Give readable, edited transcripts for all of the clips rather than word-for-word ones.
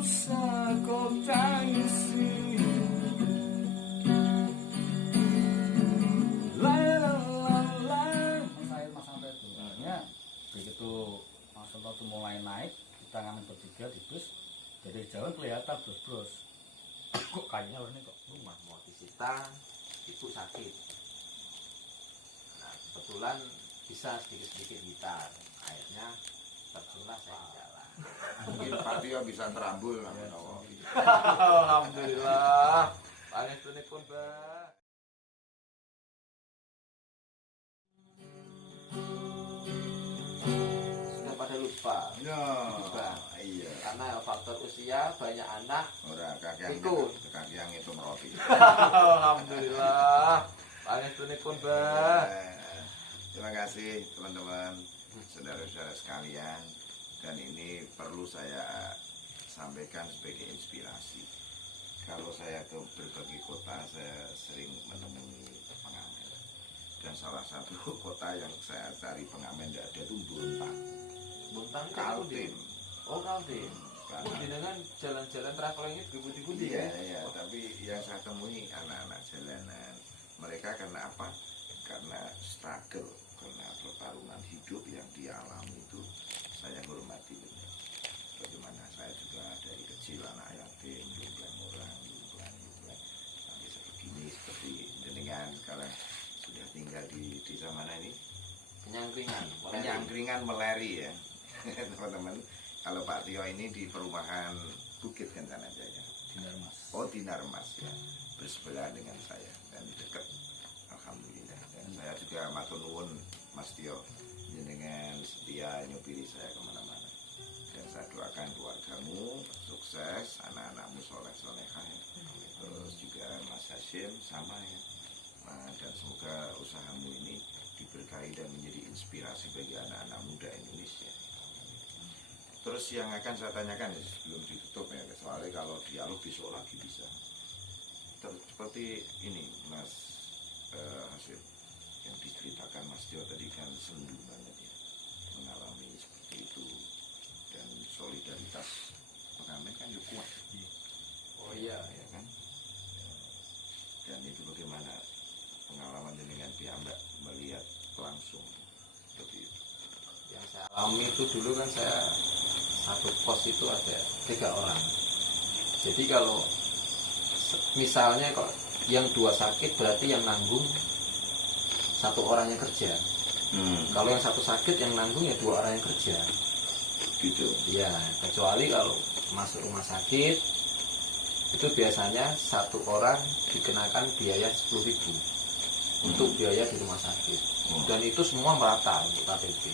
usah kau tangisi. Sampai sebenarnya begitu Mas Anto tuh mulai naik, kita ngambil bertiga di bus, dari jauh kelihatan bros. Kok kayaknya orang ini kok rumah mau disita, ibu sakit. Nah, kebetulan bisa sedikit-sedikit gitar. Akhirnya terjunlah saya di jalan. Mungkin Pak Tio bisa terambul namun Alhamdulillah. Pangestunipun, Mbak. Sudah pada lupa. Ya, Lupa. iya. Karena faktor usia, banyak anak. Ora Ikut. kaki yang itu meroti. Alhamdulillah. Pangestunipun, Mbak. Terima kasih teman-teman, saudara-saudara sekalian. Dan ini perlu saya sampaikan sebagai inspirasi. Kalau saya ke berbagai kota, saya sering menemui pengamen. Dan salah satu kota yang saya cari pengamen tidak ada itu Bontang. Bontang Kaltim. Oh, Kaltim. Karena Dengan jalan-jalan travelingnya budi-budi iya, ya? iya, tapi yang saya temui anak-anak jalanan. Mereka karena apa? Karena struggle, karena pertarungan hidup yang dialami itu saya hormati benar. Bagaimana saya juga dari kecil anak yatim, jumlah orang, sampai sebegini seperti jenengan kalau sudah tinggal di desa mana ini? Penyangkringan Meleri ya, teman-teman. Kalau Pak Tio ini di perumahan Bukit kan sana Jaya. Dinarmas. Oh, Dinarmas ya, bersebelah dengan saya dan dekat. Alhamdulillah. Dan saya juga matur nuwun Mas Tio dengan setia nyupiri saya kemana-mana. Dan saya doakan keluargamu sukses, anak-anakmu soleh-solehah ya. Terus juga Mas Hashim sama ya. Dan semoga usahamu ini diberkahi dan menjadi inspirasi bagi anak-anak muda Indonesia. Terus yang akan saya tanyakan ya, sebelum ditutup ya, soalnya kalau dialog besok lagi bisa. Seperti ini Mas Hashim, yang diceritakan Mas Tio tadi kan sendu banget ya, mengalami seperti itu. Dan solidaritas pengamen kan juga kuat. Oh iya, ya kan. Dan itu bagaimana pengalaman dengan piyambak melihat langsung seperti itu. yang saya alami itu dulu kan saya satu pos itu ada 3 orang. Jadi kalau misalnya kok yang 2 sakit berarti yang nanggung 1 orang yang kerja. Kalau yang 1 sakit yang nanggung ya 2 orang yang kerja. Gitu. Ya, kecuali kalau masuk rumah sakit itu biasanya 1 orang dikenakan biaya 10.000 untuk biaya di rumah sakit. Dan itu semua merata untuk KTP.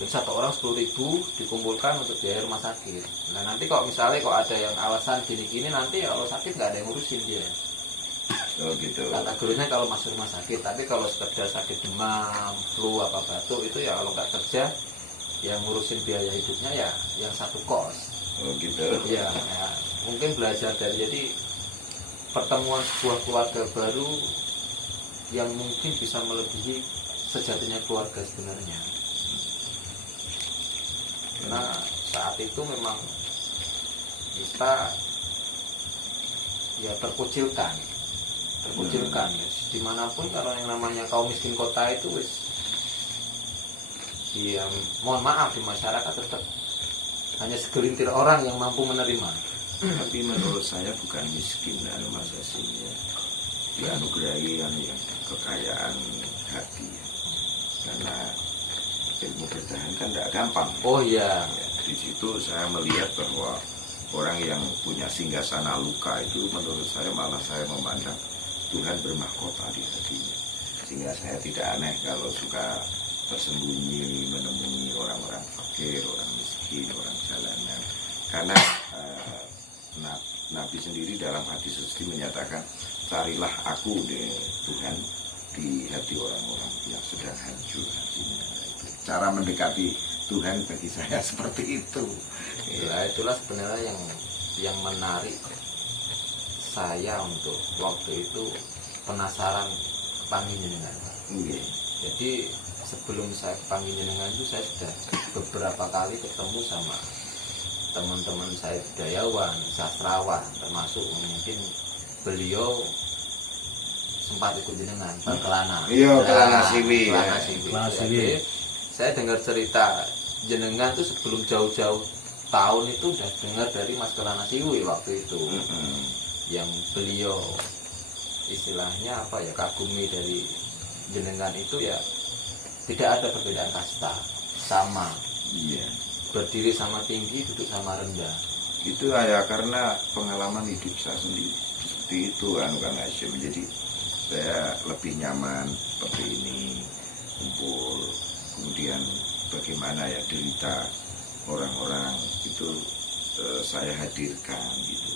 Jadi 1 orang 10.000 dikumpulkan untuk biaya rumah sakit. Nah nanti kok misalnya kok ada yang alasan gini-gini, nanti kalau sakit nggak ada yang ngurusin dia. Oh gitu. Kategorinya kalau masuk rumah sakit. Tapi kalau sekedar sakit demam, flu, apa batuk itu ya kalau nggak kerja, yang ngurusin biaya hidupnya ya yang 1 kos. Oh gitu. Ya, mungkin belajar dari jadi pertemuan sebuah keluarga baru yang mungkin bisa melebihi sejatinya keluarga sebenarnya. Karena saat itu memang kita ya terkucilkan ya. Dimanapun kalau yang namanya kaum miskin kota itu wis ya, mohon maaf di masyarakat tetap hanya segelintir orang yang mampu menerima. Tapi menurut saya bukan miskin Mas Hashim ya. Dianugerahi yang kekayaan hati ya. Karena ilmu bertahan kan tidak gampang. Oh iya. Ya, di situ saya melihat bahwa orang yang punya singgasana luka itu menurut saya malah saya memandang Tuhan bermahkota di hatinya. Sehingga saya tidak aneh kalau suka bersembunyi menemui orang-orang fakir, orang miskin, orang jalanan. Karena Nabi sendiri dalam hadis suci menyatakan, carilah aku deh Tuhan di hati orang-orang yang sedang hancur hatinya. Cara mendekati Tuhan bagi saya seperti itu. Ya, itulah sebenarnya yang menarik saya untuk waktu itu penasaran Panjenengan. Okay. Jadi sebelum saya Panjenengan itu saya sudah beberapa kali ketemu sama teman-teman saya budayawan, sastrawan, termasuk mungkin beliau sempat ikut jenengan Kelana. Iya, Kelana Siwi. Kelana Siwi. Jadi, saya dengar cerita jenengan tuh sebelum jauh-jauh tahun itu udah dengar dari Mas Kelana Siwi waktu itu. Yang beliau istilahnya apa ya, kagumi dari jenengan itu ya tidak ada perbedaan kasta, sama. Iya. Berdiri sama tinggi, duduk sama rendah. Itu ya karena pengalaman hidup saya sendiri seperti itu kan Hashim. Jadi saya lebih nyaman seperti ini, kumpul, kemudian bagaimana ya derita orang-orang itu saya hadirkan gitu.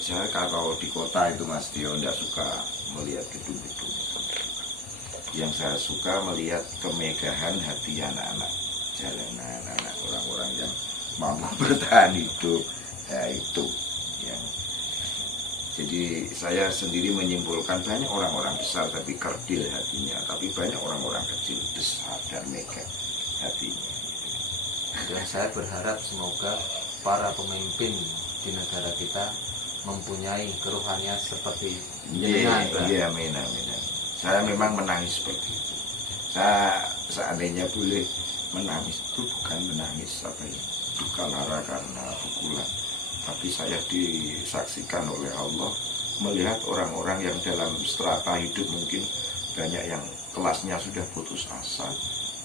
Saya kalau di kota itu Mas Tio tidak suka melihat gedung-gedung. Yang saya suka melihat kemegahan hati anak-anak jalanan, anak orang-orang yang mampu bertahan hidup. Ya, itu yang jadi saya sendiri menyimpulkan banyak orang-orang besar tapi kerdil hatinya, tapi banyak orang-orang kecil besar dan megah hatinya. Dan saya berharap semoga para pemimpin di negara kita mempunyai keruhanian seperti jenengan. Iya, amin. Saya memang menangis seperti itu. Saya seandainya boleh menangis itu bukan menangis apa ya, duka lara karena pukulan, tapi saya disaksikan oleh Allah melihat orang-orang yang dalam strata hidup mungkin banyak yang kelasnya sudah putus asa,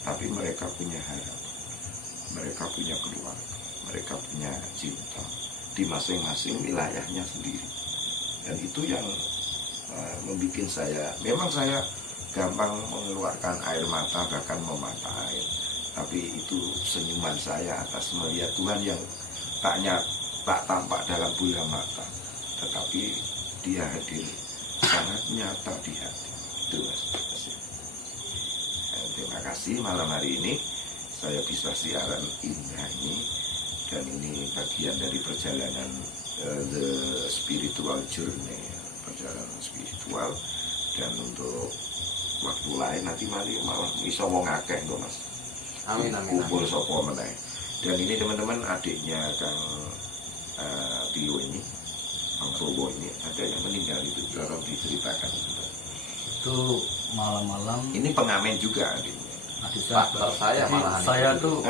tapi mereka punya harapan, mereka punya keluarga, mereka punya cinta di masing-masing wilayahnya sendiri. Dan itu yang membuat saya gampang mengeluarkan air mata, bahkan memata air. Tapi itu senyuman saya atas melihat Tuhan yang tak tampak dalam bola mata, tetapi Dia hadir sangat nyata di hati. Itu Mas. Terima kasih malam hari ini saya bisa siaran indah ini, dan ini bagian dari perjalanan the spiritual journey, perjalanan spiritual. Dan untuk waktu lain nanti malah bisa wong akeh kok Mas. Amin. Kumpul sapa meneh. Dan ini teman-teman adiknya Kang Tio ini, Kang Bowo ini ada yang meninggal itu, tolong diceritakan. Itu malam-malam Ini pengamen juga adiknya. adik Partner saya Jadi malahan. saya tuh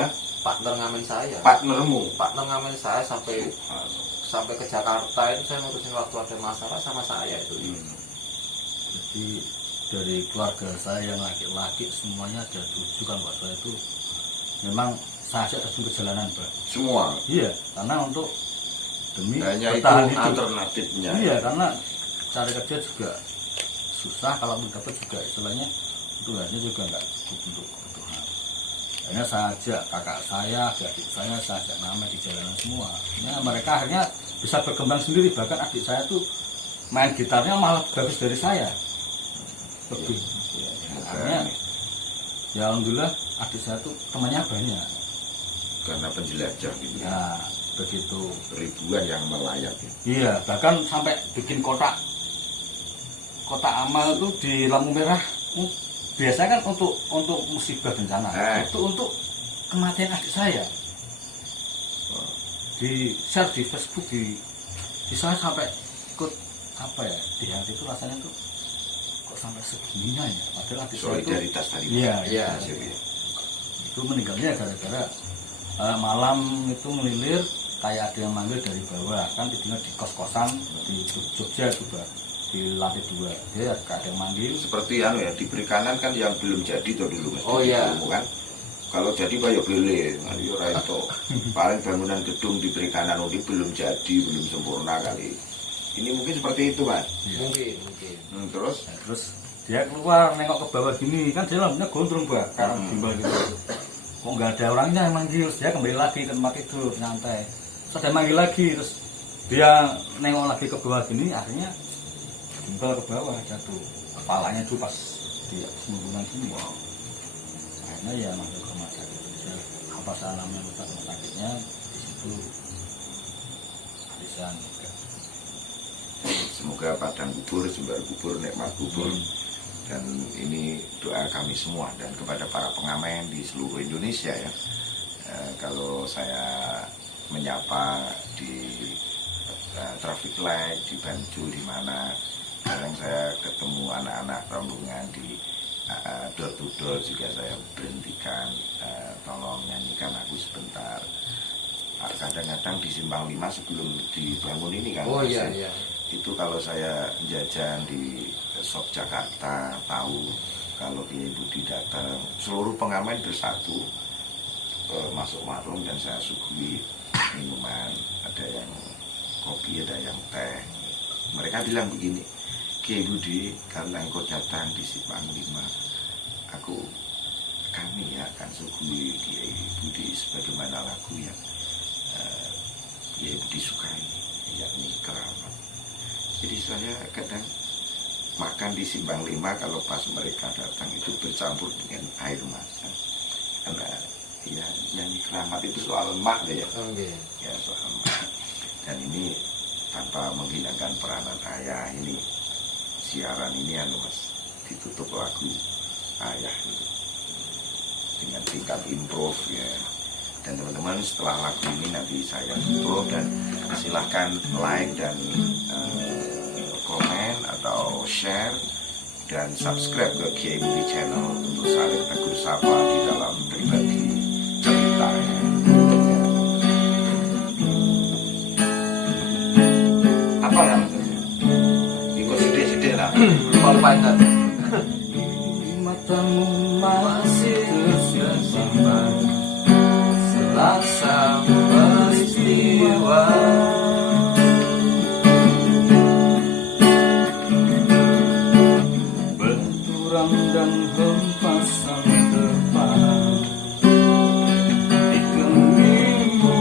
Partner ngamen saya. Partnermu. Partner ngamen saya sampai ke Jakarta itu saya ngurusin waktu ada masalah sama saya itu. jadi dari keluarga saya yang laki-laki semuanya ada 7 kan Pak. Saya itu memang saya ajak terjun perjalanan Pak. Semua. Iya, karena untuk demi Hanya itu bertahan hidup. alternatifnya. Iya, karena cari kerja juga susah, kalau mendapat juga istilahnya itu hanya juga nggak cukup untuk kebutuhan. Akhirnya saya ajak kakak saya, adik saya ajak nama di jalanan semua. Nah, mereka akhirnya bisa berkembang sendiri, bahkan adik saya tuh main gitarnya malah bagus dari saya. Lebih. Ya, akhirnya ya alhamdulillah adik saya tuh temannya banyak. Karena penjelajah gitu ya. Ya, begitu. Ribuan yang melayat ya. Iya, bahkan sampai bikin kotak amal itu di lampu merah. Biasanya kan untuk musibah bencana. Itu untuk kematian adik saya. Di share di Facebook, di saya sampai ikut apa ya, di hati itu rasanya tuh kok sampai segininya ya. Padahal adik saya itu Solidaritas tadi. iya. Itu meninggalnya gara-gara malam itu ngelilir, kayak ada yang manggil dari bawah. Kan tidurnya di kos-kosan di Jogja itu Pak, di lantai 2. Dia ada yang manggil. Seperti ya di perikanan kan yang belum jadi tuh dulu Mas. Oh iya. Kan kalau jadi Pak ya boleh, nanti ora itu. Paling bangunan gedung di perikanan ini belum jadi, belum sempurna kali. Ini mungkin seperti itu Mas. Mungkin. Terus Terus dia keluar nengok ke bawah gini, kan dia lampunya gondrong Pak, karena gimbal gitu. Kok nggak ada orangnya yang manggil, dia kembali lagi ke tempat tidur nyantai. Terus dia manggil lagi, terus dia nengok lagi ke bawah gini, akhirnya gimbal ke bawah jatuh, kepalanya tuh pas di sembungan gini. Akhirnya ya masuk ke rumah sakit. Dia apa namanya letak rumah sakitnya di situ bisa juga. semoga padang kubur, sumber kubur, nikmat kubur. Dan ini doa kami semua dan kepada para pengamen di seluruh Indonesia ya. Kalau saya menyapa di traffic light, di Banjul, di mana kadang saya ketemu anak-anak rombongan di door to door juga saya berhentikan, tolong nyanyikan aku sebentar. Kadang-kadang di Simpang 5 sebelum dibangun ini kan, iya. itu kalau saya jajan di shop Jakarta, tahu kalau Kiai Budi datang, seluruh pengamen bersatu masuk warung dan saya suguhi minuman, ada yang kopi, ada yang teh. Mereka bilang begini, Kiai Budi, karena engkau datang di Simpang 5, kami akan suguhi Kiai Budi sebagaimana lagu yang Kiai Budi sukai, yakni Keramat. Jadi saya kadang makan di Simpang 5 kalau pas mereka datang itu bercampur dengan air mata, karena ya nyanyi Keramat itu soal emak deh ya. Ya soal emak. Dan ini tanpa menghilangkan peranan ayah, ini siaran ini Mas ditutup lagu ayah itu dengan tingkat improv ya. Dan teman-teman setelah lagu ini nanti saya tutup, dan silahkan like dan komen atau share dan subscribe ke Kiai Budi Channel untuk saling tegur sapa di dalam berbagi cerita ya. Apa ya maksudnya? Ikut sedih-sedih lah. Kalau panjang. Matamu masih tersimpan selasa peristiwa, benturan dan hempasan terpaan di keningmu.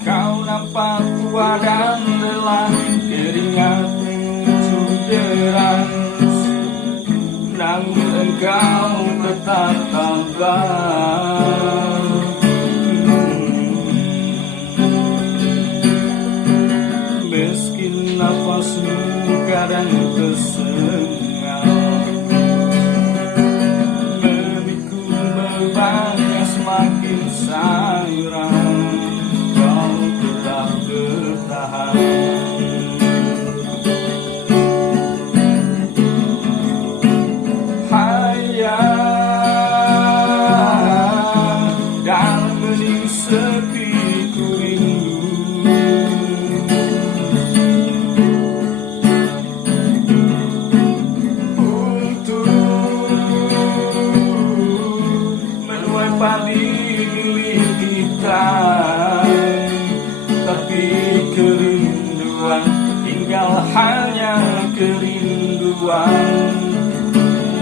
Kau nampak tua dan lelah, keringat menuju deras, namun engkau tetap tabah. Meski nafasmu kadang tersengal, memikul bebannya semakin sayang, kau tetap bertahan. Dalam bening sepi ku rindu, untuk menuai padi milik kita, tapi kerinduan tinggal hanya kerinduan.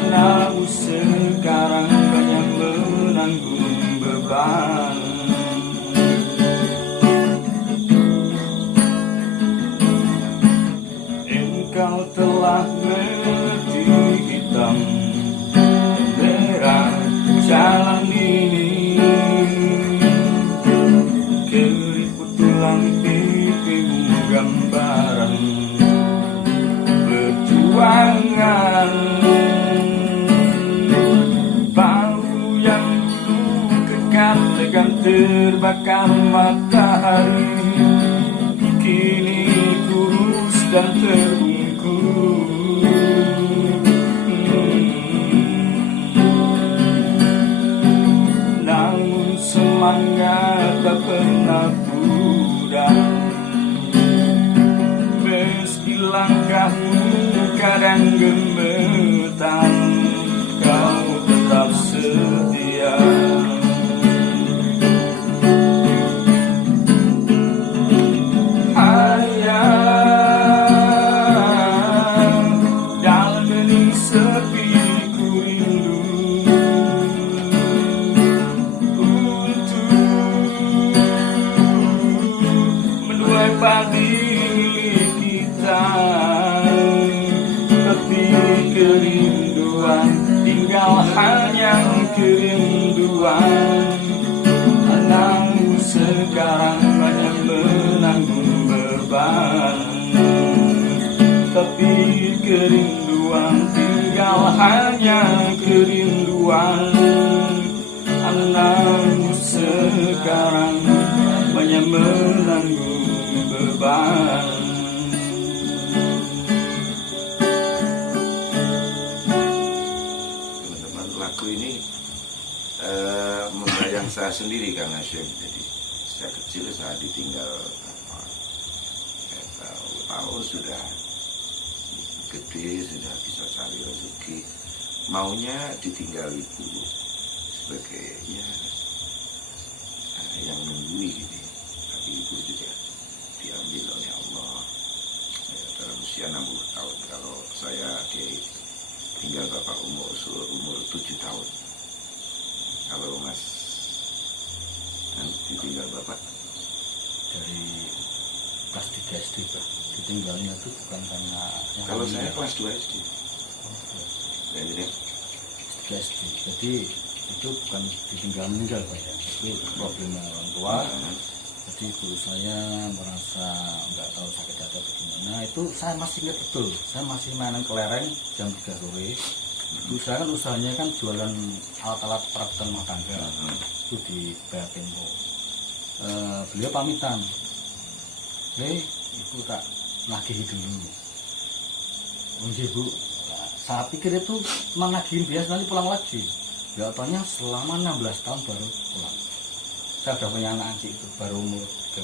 Namun sekarang banyak menanggung beban. Engkau telah mengerti hitam merah jalan ini, keriput tulang pipimu gambaran perjuangan. Tegan terbakar matahari, kini kurus dan terbungkus. Namun semangat tak pernah pudar, meski langkahmu kadang gemetar, kau tetap setia. Padi milik kita, tapi kerinduan tinggal hanya kerinduan. Anakmu sekarang banyak menanggung beban, tapi kerinduan tinggal tinggal hanya kerinduan. Anakmu sekarang banyak menanggung beban. Teman-teman, lagu ini membayang saya sendiri karena jadi saya kecil saya ditinggal tahun sudah gede, sudah bisa cari rezeki, maunya ditinggal ibu sebagai yang menunggui gitu. Tapi ibu juga diambil oleh Allah dalam usia 60 tahun. Kalau saya ditinggal bapak umur 7 tahun. Kalau Mas ditinggal bapak Dari kelas 3 SD Pak. Ditinggalnya itu bukan karena kalau saya kelas 2 SD. Jadi 3 SD. Jadi itu bukan ditinggal meninggal Pak ya. Itu problemnya orang tua. Jadi ibu saya merasa nggak tahu sakit hati atau gimana. Itu saya masih ingat betul. Saya masih mainan kelereng jam 3 sore. Ibu saya kan usahanya kan jualan alat-alat perabotan rumah tangga. Itu di Tempo. Beliau pamitan. Ibu tak nagihi dulu. Ibu, saya pikir itu cuma nagihin biasa nanti pulang lagi. Ya tanya selama 16 tahun baru pulang. Saya sudah punya anak anjing itu baru umur 3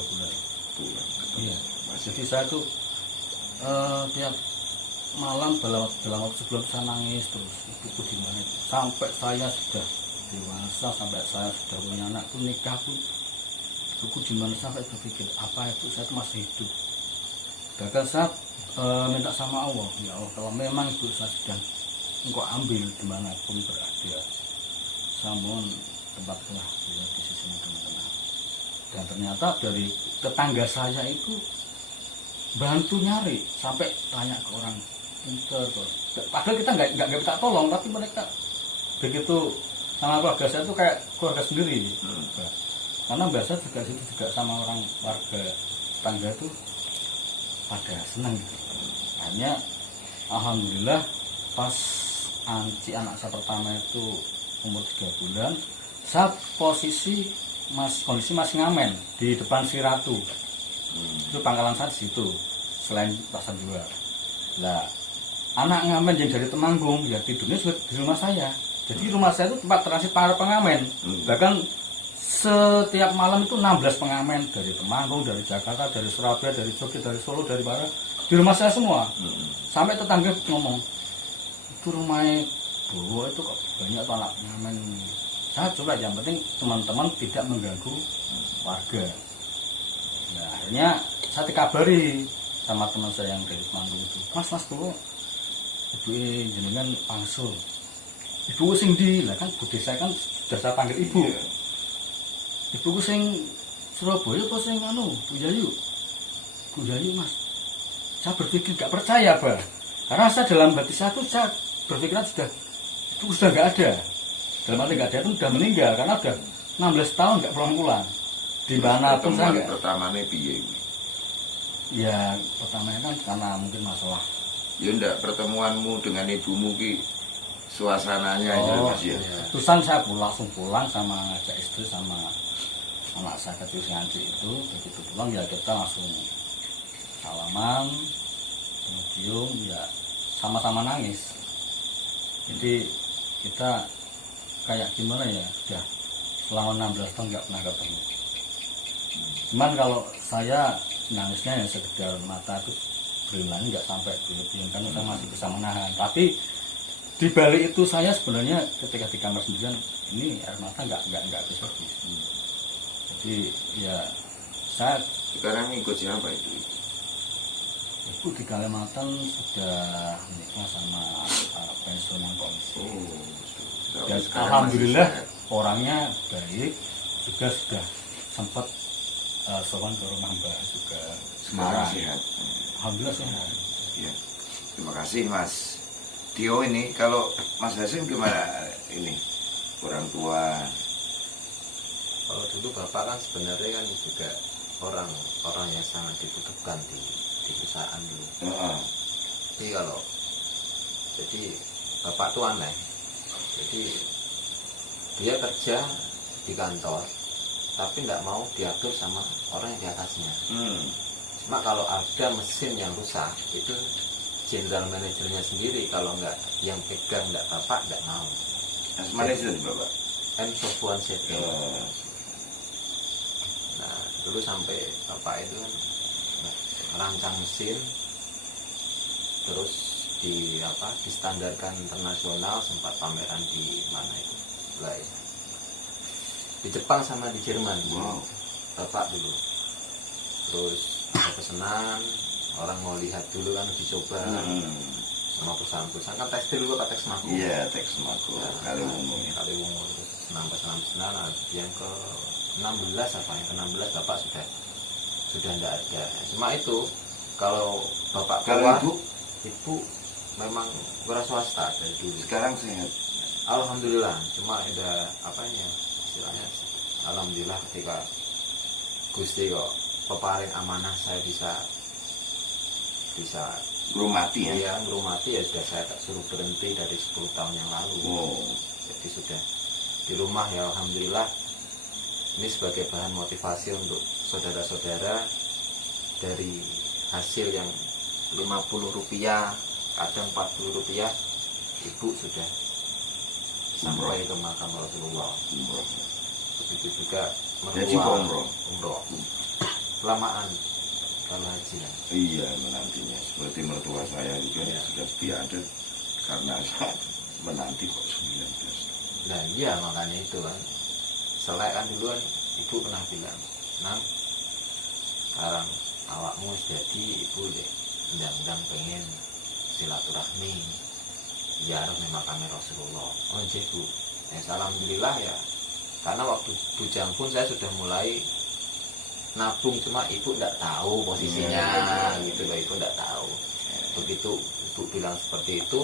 bulan. Iya. Jadi saya tuh tiap malam dalam waktu sebelum saya nangis terus ibuku di mana sampai saya sudah dewasa, sampai saya sudah punya anak pun nikah pun ibuku di mana sampai berpikir apa itu saya tuh masih hidup. Bahkan saya minta sama Allah, ya Allah kalau memang ibu saya sudah engkau ambil dimanapun berada, saya mohon tempatlah beliau di sisimu dengan tenang. Dan ternyata dari tetangga saya itu bantu nyari sampai tanya ke orang pinter. Padahal kita nggak minta tolong, tapi mereka begitu sama keluarga saya itu kayak keluarga sendiri. Karena biasa juga situ juga sama orang warga tetangga itu pada senang gitu. Hanya alhamdulillah pas anak saya pertama itu umur 3 bulan, saya kondisi masih ngamen di depan si Ratu. Itu pangkalan saya di situ selain pasar 2. Nah, anak ngamen yang dari Temanggung ya tidurnya juga di rumah saya. Jadi rumah saya itu tempat transit para pengamen. Bahkan setiap malam itu 16 pengamen dari Temanggung, dari Jakarta, dari Surabaya, dari Jogja, dari Solo, dari mana di rumah saya semua. Sampai tetangga ngomong, itu rumahnya Bowo itu kok banyak tuh anak pengamen. Saya coba yang penting teman-teman tidak mengganggu warga. Nah, akhirnya saya dikabari sama teman saya yang dari Temanggung itu, Mas Bowo, ibu jenengan pangsul. Ibu sing di, lah kan bude saya kan sudah saya panggil ibu. Ibu sing Surabaya apa sing anu, Bu Yayu? Bu Yayu Mas. Saya berpikir gak percaya, Bah. Karena saya dalam hati saya tuh saya berpikiran itu sudah gak ada. Dalam arti gak ada itu sudah meninggal karena udah 16 tahun gak pulang-pulang. Di mana pun saya gak. Pertamanya piye ini? Ya, pertamanya kan karena mungkin masalah. Ya ndak, pertemuanmu dengan ibumu ki suasananya itu Mas ya. Terusan saya langsung pulang sama ngajak istri sama anak saya kecil ngaji itu. Begitu pulang ya kita langsung salaman, cium, ya sama-sama nangis. Jadi kita kayak gimana ya, sudah selama 16 tahun nggak pernah ketemu. Cuman kalau saya nangisnya ya sekedar mata itu berlari, nggak sampai berlebihan karena saya masih bisa menahan. Tapi di balik itu saya sebenarnya ketika di kamar sendirian ini air mata nggak habis. Jadi ya saya sekarang ikut siapa itu? Ibu di Kalimantan sudah menikah sama pensiunan polisi. Dan alhamdulillah orangnya baik, juga sudah sempat sowan ke rumah Mbah juga Semarang. Sehat. Alhamdulillah sehat. Ya. Terima kasih Mas Tio. Ini kalau Mas Hasim gimana ini orang tua? Kalau dulu bapak kan sebenarnya kan juga orang yang sangat dibutuhkan di perusahaan dulu. Jadi bapak tuh aneh. Jadi dia kerja di kantor tapi tidak mau diatur sama orang yang di atasnya. Cuma kalau ada mesin yang rusak itu general manajernya sendiri, kalau nggak yang pegang nggak bapak nggak mau. Manajer bapak. M. Sofwan Seto. Nah dulu sampai bapak itu kan rancang mesin, terus distandarkan internasional, sempat pameran di mana itu, lah ya. Di Jepang sama di Jerman. Wow. Bapak dulu. Terus ada pesanan, orang mau lihat dulu kan, dicoba sama perusahaan-perusahaan kan tekstil dulu Pak, teks Mako. Iya, teks Mako. Kaliwungu ya. Kaliwungu, terus senam yang ke 16 apa yang ke 16 bapak sudah tidak ada. Cuma itu kalau bapak keluar, ibu memang wira swasta dari dulu. Sekarang sehat. Alhamdulillah, cuma ada apanya istilahnya, alhamdulillah ketika Gusti kok peparing amanah saya bisa Ngurmati ya. Iya, ngurmati ya, sudah saya suruh berhenti dari 10 tahun yang lalu. Jadi sudah di rumah ya, alhamdulillah. Ini sebagai bahan motivasi untuk saudara-saudara, dari hasil yang 50 rupiah, kadang 40 rupiah, ibu sudah sampai ke makam Rasulullah. Begitu juga umroh. Kelamaan kalau haji kan. Iya, menantinya seperti mertua saya juga sudah tiada karena saya menanti kok 19. Nah iya, makanya itu kan. Selek kan dulu kan ibu pernah bilang, "Nang, sekarang awakmu jadi ibu deh, ndang-ndang pengen silaturahmi ziarah nih makamnya Rasulullah." Oh iya Bu. Alhamdulillah ya. Karena waktu bujang pun saya sudah mulai nabung, cuma ibu tidak tahu posisinya gitu loh, ibu tidak tahu. Begitu ibu bilang seperti itu,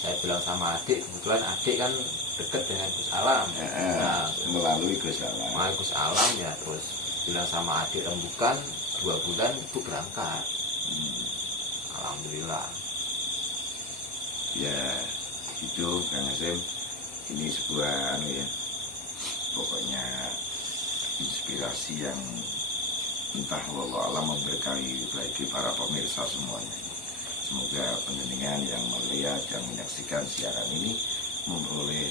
saya bilang sama adik, kebetulan adik kan dekat dengan Gus Alam. Nah, melalui Gus Alam. Melalui Gus Alam ya, terus bilang sama adik rembukan 2 bulan ibu berangkat. Alhamdulillah. Ya itu Kang Hasim, ini sebuah pokoknya inspirasi yang entah wallah alam memberkahi bagi para pemirsa semuanya. Semoga penjenengan yang melihat, yang menyaksikan siaran ini memperoleh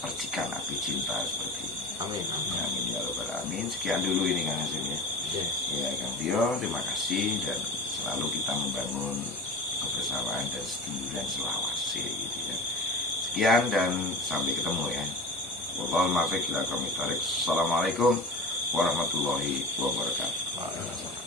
percikan api cinta seperti ini. Amin. Amin ya rabbal alamin. Sekian dulu ini Kang Hasim ya. Ya Kang Tio, terima kasih, dan selalu kita membangun kebersamaan dan stimulan selawase gitu ya. Sekian dan sampai ketemu ya. Wallahul muwaffiq ila aqwamit thoriq. Assalamualaikum warahmatullahi wabarakatuh. Waalaikumsalam.